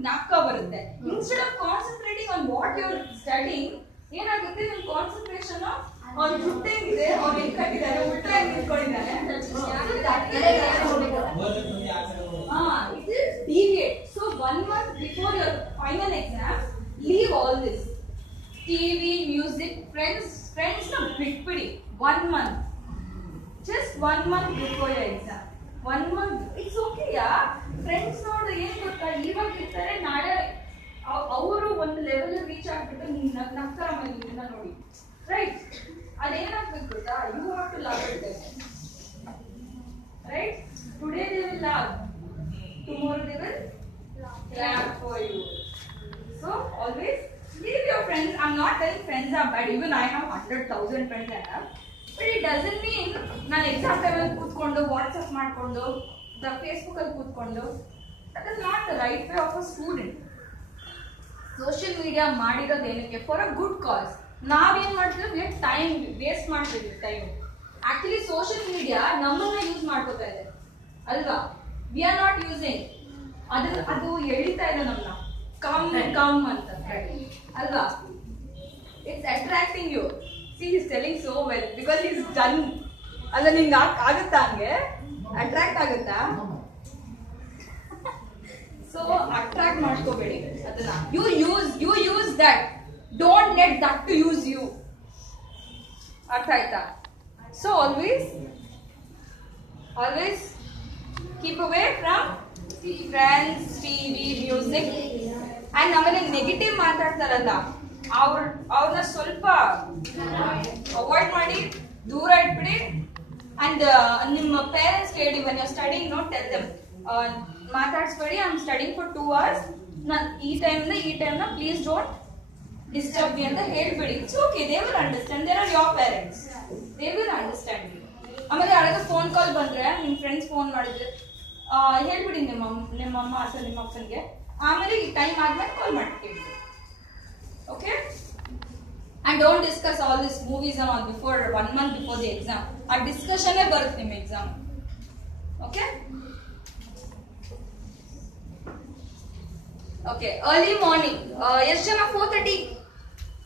ಜ್ಞಾಪಕ ಬರುತ್ತೆ. Instead of concentrating on what you are studying, ಏನಾಗುತ್ತೆ ನಿಮ್ ಕಾನ್ಸಂಟ್ರೇಷನ್ ಅವ್ರ ಜುಟ್ಟು ಹೆಂಗಿದೆ, ಅವ್ರು ಹೆಂಗ್ ಕಟ್ಟಿದ್ದಾರೆ, ಉಲ್ಟಾ ಹೆಂಗ್ ನಿಂತ್ಕೊಂಡಿದ್ದಾರೆ, it is deviate. So 1 month before your final exam, leave all this. TV, music, friends na bitpidi. 1 month. Just 1 month before your exam. 1 month. It's okay, yeah. Friends ನೋಡು ಏನ್ ಗೊತ್ತಾ, ಇವಾಗ ಇರ್ತಾರೆ, ನಾಳೆ ಅವರು ಒಂದು ಲೆವೆಲ್ ರೀಚ್ ಆಗ್ಬಿಟ್ಟು ನಿನ್ನ ನಗ್ತಾರ ನಿನ್ನ ನೋಡಿ, ರೈಟ್? ಅದೇನಾಗ್ಬೇಕು ಗೊತ್ತಾ, you have to love it, right? Today they will love, tomorrow they will clap for you. So always leave your friends. I'm not telling friends are bad. Even I have 100,000 friends I have. But it doesn't mean ನಾನು exam ಟೈಮಲ್ಲಿ ಕೂತ್ಕೊಂಡು WhatsApp ಮಾಡ್ಕೊಂಡು Facebook ಅಲ್ಲಿ ಕೂತ್ಕೊಂಡು, that is not the right way of a student. Social media ಮಾಡಿರೋದು ಏನಕ್ಕೆ? For a good ಕಾಸ್. ನಾವೇನ್ ಮಾಡ್ತೀವಿ, ಟೈಮ್ ವೇಸ್ಟ್ ಮಾಡ್ತೀವಿ. ಟೈಮ್ ಆಕ್ಚುಲಿ ಸೋಷಿಯಲ್ ಮೀಡಿಯಾ ನಮ್ಮನ್ನ ಯೂಸ್ ಮಾಡ್ಕೋತಾ ಇದೆ ಅಲ್ವಾ? ವಿ ಆರ್ ನಾಟ್ ಯೂಸಿಂಗ್ ಅದು ಎಳಿತಾ ಇದೆ ನಮ್ಮನ್ನ, ಕಮ್ ಅಂತ ಅಲ್ವಾ? It's attracting you. See is telling so well because is done. ಅಲ್ಲ ನಿಂಗೆ ಆಗುತ್ತಾ, ಹಂಗೆ ಅಟ್ರಾಕ್ಟ್ ಆಗುತ್ತಾ? ಸೊ ಅಟ್ರಾಕ್ಟ್ ಮಾಡ್ಕೋಬೇಡಿ ಅದನ್ನ. You use that, don't let that to use you. ಅರ್ಥ ಆಯ್ತಾ? So always keep away from friends, TV, music. And ಆಮೇಲೆ ನೆಗೆಟಿವ್ ಮಾತಾಡ್ತಾರಲ್ಲ ಅವ್ರನ್ನ ಸ್ವಲ್ಪ ಅವಾಯ್ಡ್ ಮಾಡಿ, ದೂರ ಇಟ್ಬಿಡಿ. ಅಂಡ್ ನಿಮ್ಮ ಪೇರೆಂಟ್ಸ್ ಹೇಳಿ, when you're studying, not tell them, ಮಾತಾಡ್ಸ್ಬೇಡಿ, I'm studying for 2 hours, ನಾನು ಈ ಟೈಮ್ನ ಪ್ಲೀಸ್ ಡೋಂಟ್ ಡಿಸ್ಟರ್ಬ್ ಮಿ ಅಂತ ಹೇಳ್ಬಿಡಿ. It's okay, they will understand. There are your parents, they will understand you. ಆಮೇಲೆ ಯಾರಾದ್ರೂ ಫೋನ್ ಕಾಲ್ ಬಂದ್ರೆ, ನಿಮ್ ಫ್ರೆಂಡ್ಸ್ ಫೋನ್ ಮಾಡಿದ್ರೆ ಹೇಳ್ಬಿಡಿ ನಿಮ್ಮಮ್ಮ ಅಥವಾ ನಿಮ್ಮ ಅಪ್ಪನಿಗೆ. ಆಮೇಲೆ ಈ ಟೈಮ್ ಆದ್ಮೇಲೆ ಕಾಲ್ ಮಾಡ್ತೀವಿ. Okay? And don't discuss all this movies on before 1 month before the exam. ಆ ಡಿಸ್ಕಷನ್ ಬರುತ್ತೆ ನಿಮ್ಮ exam. Okay? Okay, early morning. ಎಷ್ಟು ಜನ 4:30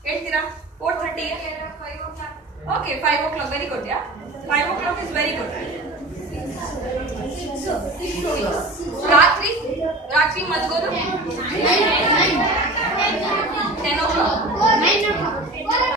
ಹೇಳ್ತೀರಾ? 4:30? Okay, 5 o'clock. Very good. Yeah, 5 o'clock is very good. ರಾತ್ರಿ ಮಲಗೋದು 10 o'clock.